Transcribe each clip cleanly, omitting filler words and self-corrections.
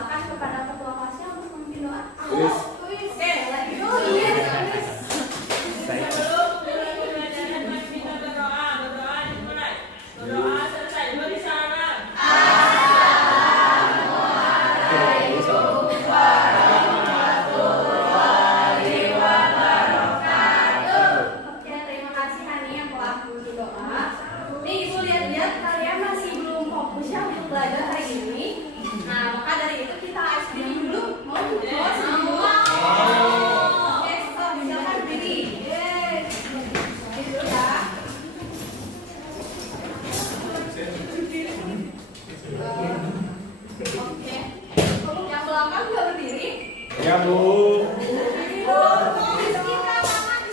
persilakan kepada ketua kelasnya untuk memimpin doa. Oke, lagi dulu. Sebelum pembelajaran mari kita berdoa. Berdoa dimulai. Berdoa selesai. Beri salam. Oke, terima kasih Hani yang telah membantu doa. Nih ibu lihat-lihat kalian masih belum fokus ya untuk belajar hari ini. Nah, maka dari itu kita ice-cream dulu. Mau? Oke, stop. Silakan berdiri. Berdiri dulu ya. Oke. Yang belakang juga berdiri. Ya, Bu.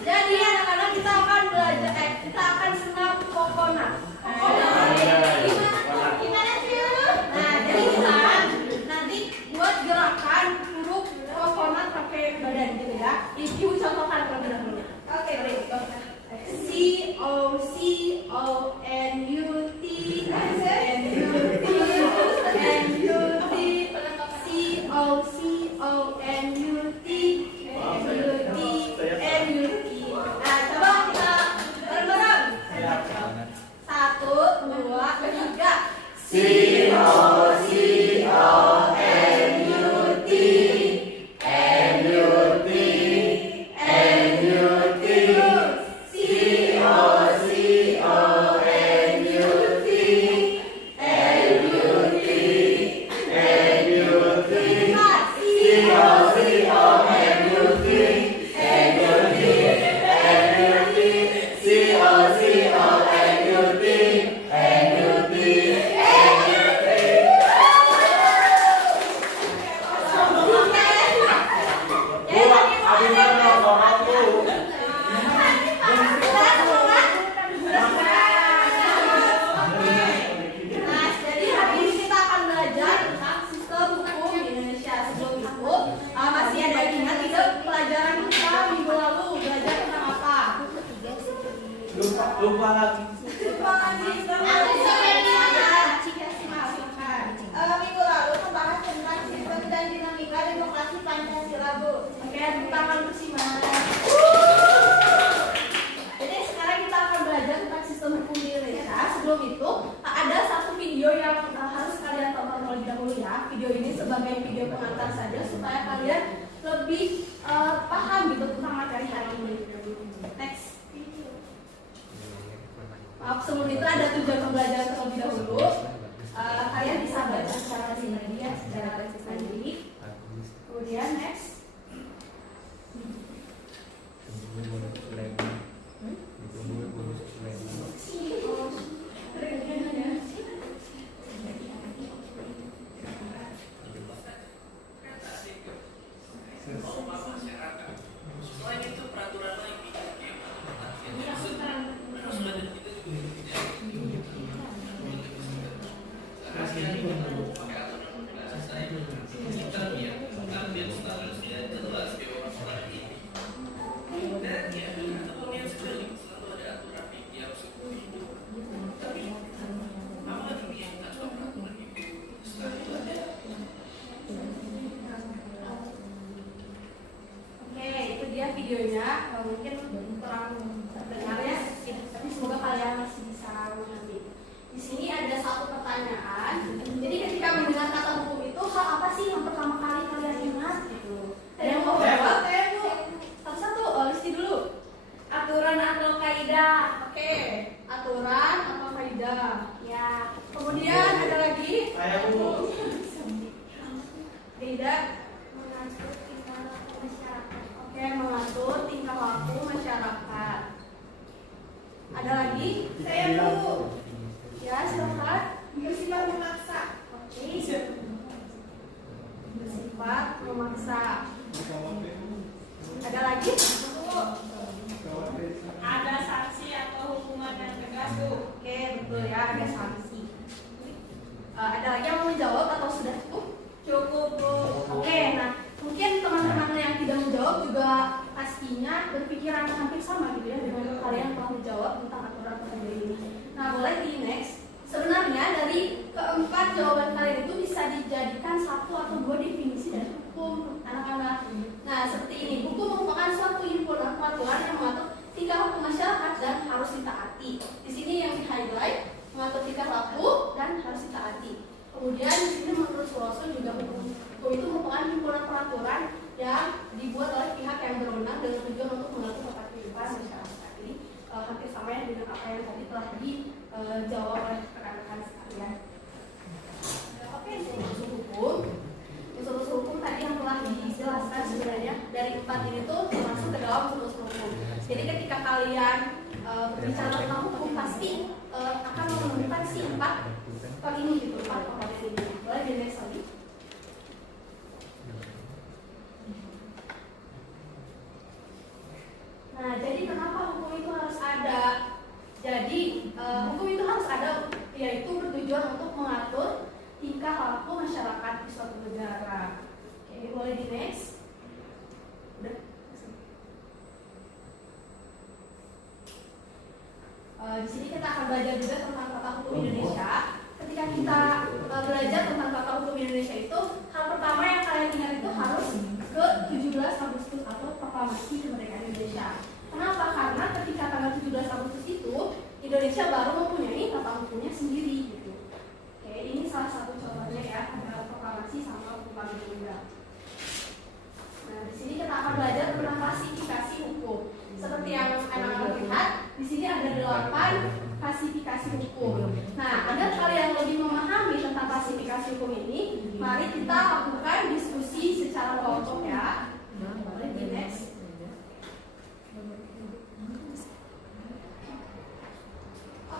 Jadi anak-anak kita akan belajar, kita akan senam kokonat. Gimana sih? Nah, jadi kita nanti buat gerakan huruf kokonat pakai badan gitu ya. Ibu contohkan terlebih dahulu. Oke, baik. C-O-C-O-N-U-T N-U-T N-U-T C-O-C-O-N-U-T N-U-T. Nah, coba kita bareng-bareng. 1, 2, 3. C-O-C-O-N-U-T N-U-T N-U-T C-O-C-O-N-U-T N-U-T N-U-T C-O-C-O-N-U-T N-U-T N-U-T C-O-C-O-N-U-T N-U-T. Jadi hari ini kita akan belajar tentang sistem hukum di Indonesia. Sebelum itu masih ada yang ingat tidak pelajaran kita minggu lalu belajar tentang apa? Lupa lagi. Minggu lalu membahas tentang sistem dan dinamika demokrasi Pancasila, Bu. Oke, tepuk tangan untuk Simon. Jadi sekarang kita akan belajar tentang sistem hukum di Indonesia. Sebelum itu ada satu video yang harus kalian tonton terlebih dahulu ya. Video ini sebagai video pengantar saja supaya kalian lebih paham gitu tentang materi hari ini. Next. Maaf, sebelum itu ada tujuan pembelajaran terlebih dahulu. Kalian bisa baca secara sendiri ya, secara sendiri. Kemudian next. Selain itu peraturan lain Oke, itu dia videonya. Mungkin kurang terdengar ya, tapi semoga kalian masih bisa mengerti. Di sini ada satu pertanyaan. Jadi ketika mendengar kata hukum itu, hal apa sih yang pertama kali kalian ingat? Gitu. Ada yang mau jawab? Satu-satu, listi dulu. Aturan atau kaidah? Oke, aturan atau kaidah? Ya. Kemudian ada lagi? Saya, Bu. Kaidah mengatur tingkah laku masyarakat. Oke, mengatur tingkah laku masyarakat. Ada lagi? Saya, Bu. Ya, silakan. Bersifat memaksa. Oke. Bersifat memaksa. Ada lagi? Ada sanksi atau hukuman yang tegas, Bu. Oke, betul ya, ada sanksi. Ada lagi yang mau menjawab atau sudah cukup? Cukup, Bu. Oke, nah mungkin teman-teman yang tidak menjawab juga pastinya berpikiran hampir sama gitu ya dengan kalian telah menjawab tentang aturan kaidah ini. Nah, boleh di next. Sebenarnya dari keempat jawaban kalian itu bisa dijadikan satu atau dua Nah, seperti ini. Buku merupakan suatu himpunan peraturan yang mengatur tingkah laku masyarakat dan harus ditaati. Di sini yang di-highlight mengatur tingkah laku dan harus ditaati. Kemudian di sini menurut Suroso juga buku itu merupakan himpunan peraturan yang dibuat oleh pihak yang berwenang dengan tujuan untuk mengatur tata kehidupan masyarakat. Jadi hampir sama ya dengan apa yang tadi telah dijawab oleh rekan-rekan sekalian. Oke, unsur hukum. Unsur hukum tadi yang telah dijelaskan sebenarnya dari 4 ini tuh termasuk ke dalam unsur hukum. Jadi ketika kalian berbicara tentang hukum pasti akan menemukan si 4 ini gitu, 4 komponen ini. Boleh di next lagi. Nah, jadi kenapa hukum itu harus ada? Jadi hukum itu harus ada, yaitu bertujuan untuk mengatur tingkah laku masyarakat di suatu negara. Oke, boleh di next. Udah. Di sini kita akan belajar juga tentang tata hukum Indonesia. Ketika kita belajar tentang tata hukum Indonesia itu, hal pertama yang kalian ingat itu harus ke 17 Agustus atau Proklamasi Kemerdekaan Indonesia. Kenapa? Karena ketika tanggal 17 Agustus itu Indonesia baru mempunyai tata hukumnya sendiri gitu. Oke, ini salah satu contohnya ya, ada proklamasi sama Upah Undang-Undang. Nah, di sini kita akan belajar tentang klasifikasi hukum. Seperti yang anak-anak lihat, di sini ada 8 klasifikasi hukum. Nah, agar kalian lebih memahami tentang klasifikasi hukum ini, mari kita lakukan diskusi secara kelompok ya. Boleh di next.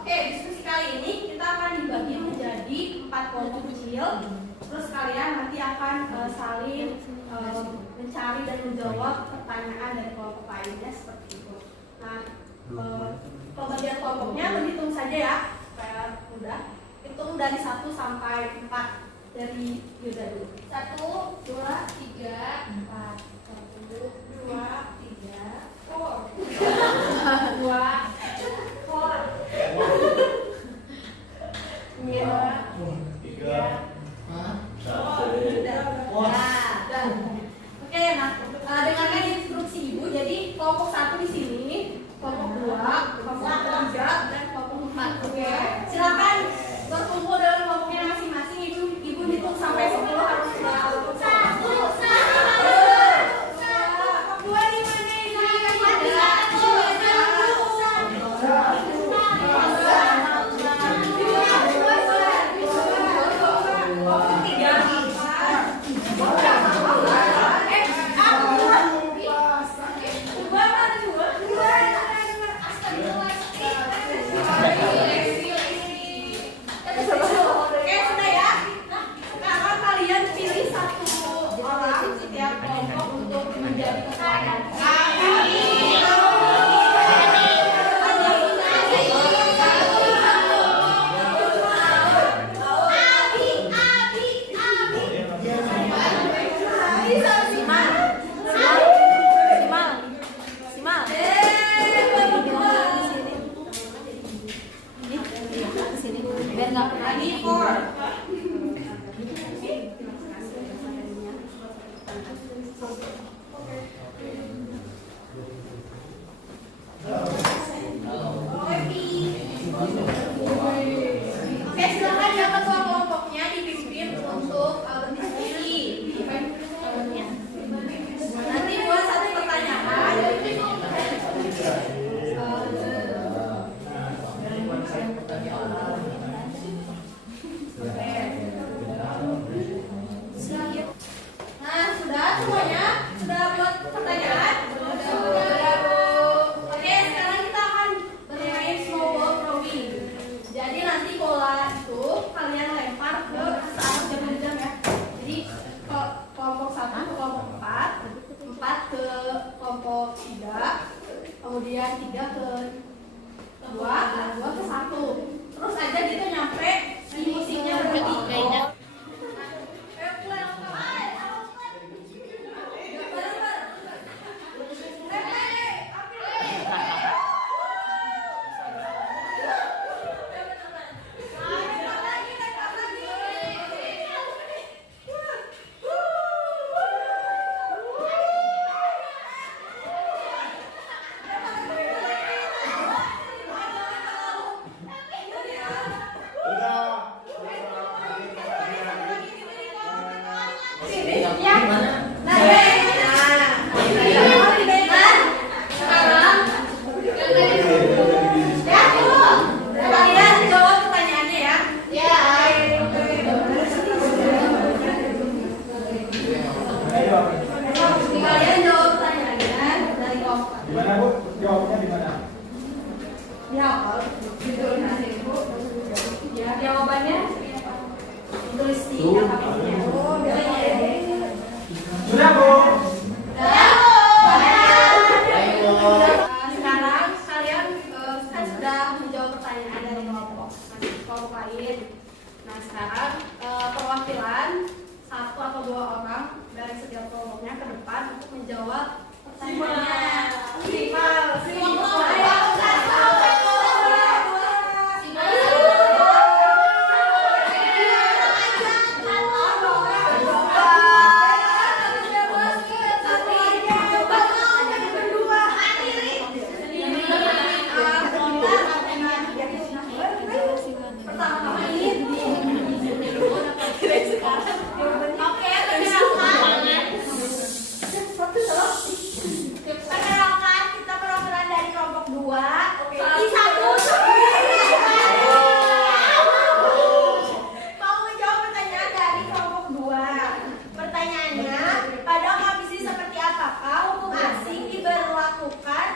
Oke, diskusi kali ini kita akan dibagi menjadi 4 kelompok kecil. Terus kalian nanti akan saling mencari dan menjawab pertanyaan dari kelompok lainnya seperti itu. Nah, pembagian kelompoknya berhitung saja ya, supaya mudah. Hitung dari 1 sampai 4 dari Yuda dulu. 1, 2, 3, 4. 1, 2, 3, 4. 2, 4. 2, 3. Oke, nah dengarkan instruksi ibu. Jadi kelompok 1 di sini, kelompok 2, kelompok 3, dan kelompok 4. Oke, silakan berkumpul dalam kelompoknya masing-masing. Ibu hitung sampai 10 harus sudah kelompok 1. 2 di mana ini? Kemudian 3 ke 2, 2 ke 1. Terus aja gitu nyampe si musiknya berhenti. Ya. Nah, sekarang ya kalian jawab pertanyaannya ya. Ya. Kalian jawab pertanyaannya dari kelompok. Gimana Bu? Jawabnya di mana? Ya, judulnya Bu. Ya, jawabannya tulis di KKP-nya. Oh, Sudah Bu. Sekarang kalian kan sudah menjawab pertanyaan dari kelompok lain. Nah, sekarang perwakilan satu atau dua orang dari setiap kelompoknya ke depan untuk menjawab pertanyaannya. Perkenalkan, kita perwakilan dari kelompok 2. Mau menjawab pertanyaan dari kelompok 2. Pertanyaannya, pada kondisi seperti apakah hukum asing diberlakukan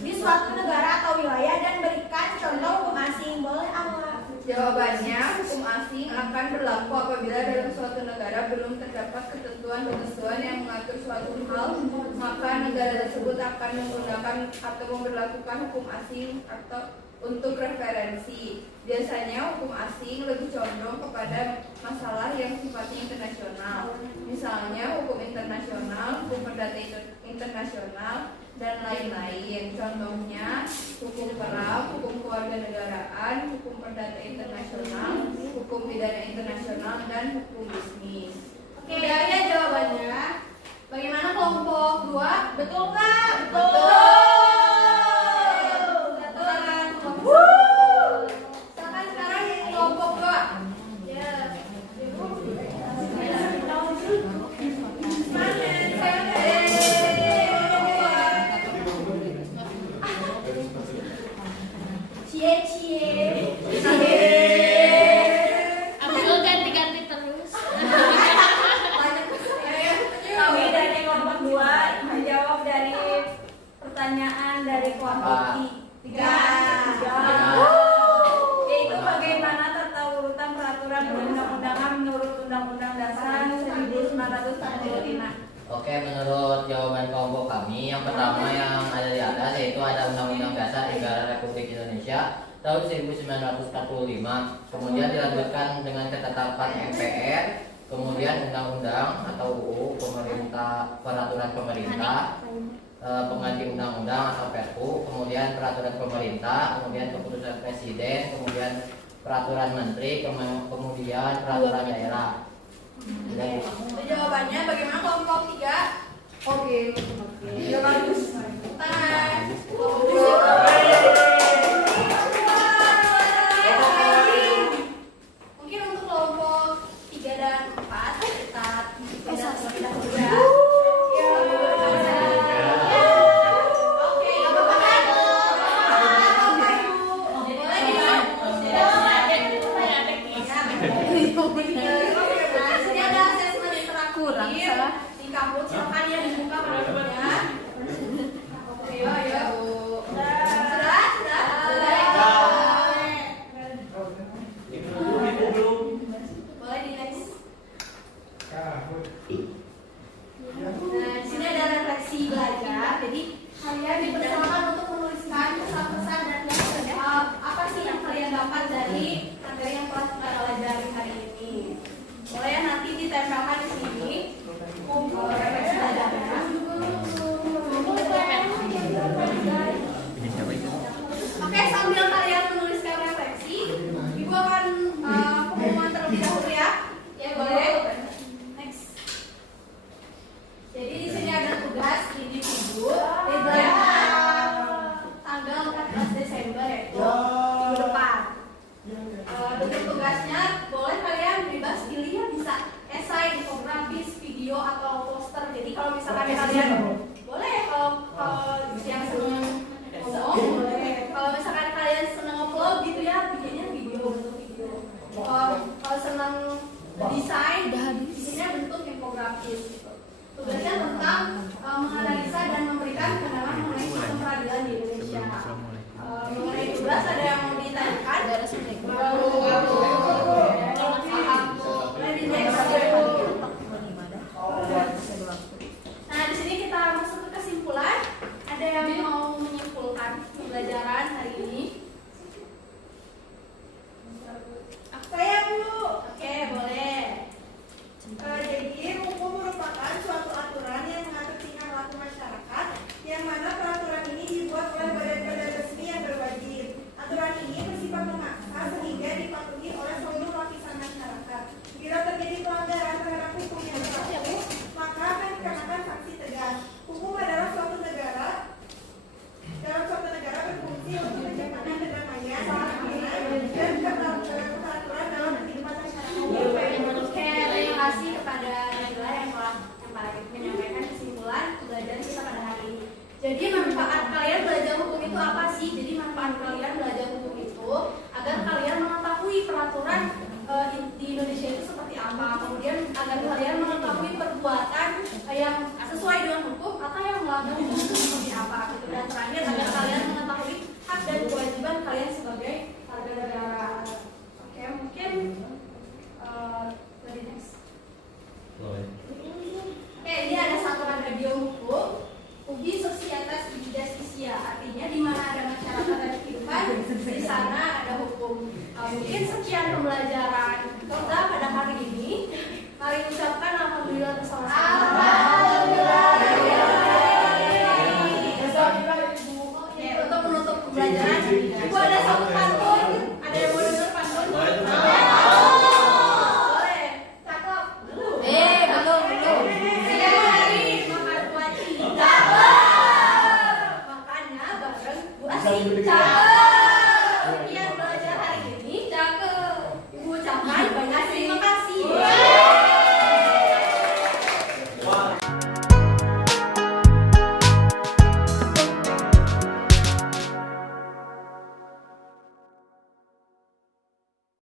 di suatu negara atau wilayah dan berikan contoh hukum asing. Boleh awal. Jawabannya, hukum asing akan berlaku apabila dalam suatu negara belum terdapat ketentuan-ketentuan yang mengatur suatu hal, maka negara tersebut akan menggunakan atau memberlakukan hukum asing atau untuk referensi. Biasanya hukum asing lebih condong kepada masalah yang sifatnya internasional, misalnya hukum internasional, hukum perdata internasional, dan lain-lain. Contohnya hukum perang, hukum kewarganegaraan, hukum perdata internasional, hukum pidana internasional, dan hukum bisnis. Oke, ya jawabannya. Bagaimana kelompok 2? Betul kah? Betul. Silakan sekarang kelompok 2. Ya. Cie. Abdul ganti-ganti terus. Kami dari kelompok 2 menjawab dari pertanyaan dari kelompok 3. Yaitu bagaimana tata urutan peraturan perundang-undangan menurut Undang-Undang Dasar 1945. Oke, menurut jawaban kelompok kami, yang pertama yang ada di atas yaitu ada Undang-Undang Dasar Negara Republik Indonesia tahun 1945, kemudian dilanjutkan dengan ketetapan MPR, kemudian Undang-Undang atau UU Peraturan Pemerintah, pengganti Undang-Undang atau Perpu, kemudian Peraturan Pemerintah, kemudian Keputusan Presiden, kemudian Peraturan Menteri, kemudian Peraturan Daerah. Jawabannya bagaimana kelompok 3? Oke. Ya bagus. Tangan. Mungkin untuk kelompok 3 dan 4 kita pindah ya. Oke, apa-apa kan? Di kampus silakan ya dibuka malamnya. Oke, ya Bu. Sudah. Boleh di next. Nah, di sini ada refleksi belajar. Jadi kalian dipersilakan untuk menuliskan pesan-pesan dan apa sih yang kalian dapat dari materi yang telah kita pelajari hari ini. Boleh ya nanti ditempelkan di sini. Refleksi belajarnya. Oke, sambil kalian menuliskan refleksi, Ibu akan pengumuman terlebih dahulu ya. Ya boleh. Next. video atau poster. Jadi kalau misalkan Oke, kalian siapa, Bu? boleh, kalau yang seneng ngomong boleh. Kalau misalkan kalian seneng upload gitu ya, bikinnya video bentuk video. Kalau seneng desain, bikinnya bentuk infografis gitu. Tugasnya tentang menganalisa dan memberikan pandangan mengenai sistem peradilan di Indonesia. Mengenai tugas ada yang mau ditanyakan? Nah, di sini kita masuk ke kesimpulan. Ada yang mau menyimpulkan pembelajaran hari ini? Saya dulu. Oke, boleh. Jadi hukum merupakan suatu aturan yang mengatur tingkah laku masyarakat, yang mana peraturan ini dibuat oleh badan-badan resmi yang berwajib. Aturan ini bersifat memaksa sehingga dipatuhi oleh seluruh lapisan masyarakat. Bila terjadi pelanggaran terhadap hukum yang berlaku, maka akan dikenakan sanksi tegas. Hukum adalah suatu negara. Dalam suatu negara berfungsi untuk menciptakan kedamaian, dan keteraturan dalam kehidupan masyarakat. Oke, terima kasih kepada Nabila yang telah menyampaikan kesimpulan pembelajaran kita pada hari ini. Jadi manfaat kalian belajar hukum itu apa sih? Jadi manfaat kalian belajar hukum itu agar kalian mengetahui peraturan di Indonesia itu seperti apa. Kemudian agar kalian mengetahui perbuatan yang sesuai dengan hukum atau yang melanggar hukum itu seperti apa. Gitu. Dan terakhir agar kalian mengetahui hak dan kewajiban kalian sebagai warga negara. Oke, mungkin lebih next. Oke, ini ada satuan radio hukum. Ubi Societas Justisia, artinya di mana ada masyarakat dan kehidupan, di sana ada hukum. Mungkin sekian pembelajaran kita pada hari ini. Mari ucapkan alhamdulillah bersama-sama. Oke, untuk menutup pembelajaran, Ibu ada satu pantun. Ada yang mau dengar pantun? Boleh. Cakep. belum. Setiap hari makan kuah cincang. Makannya bareng buah cincang.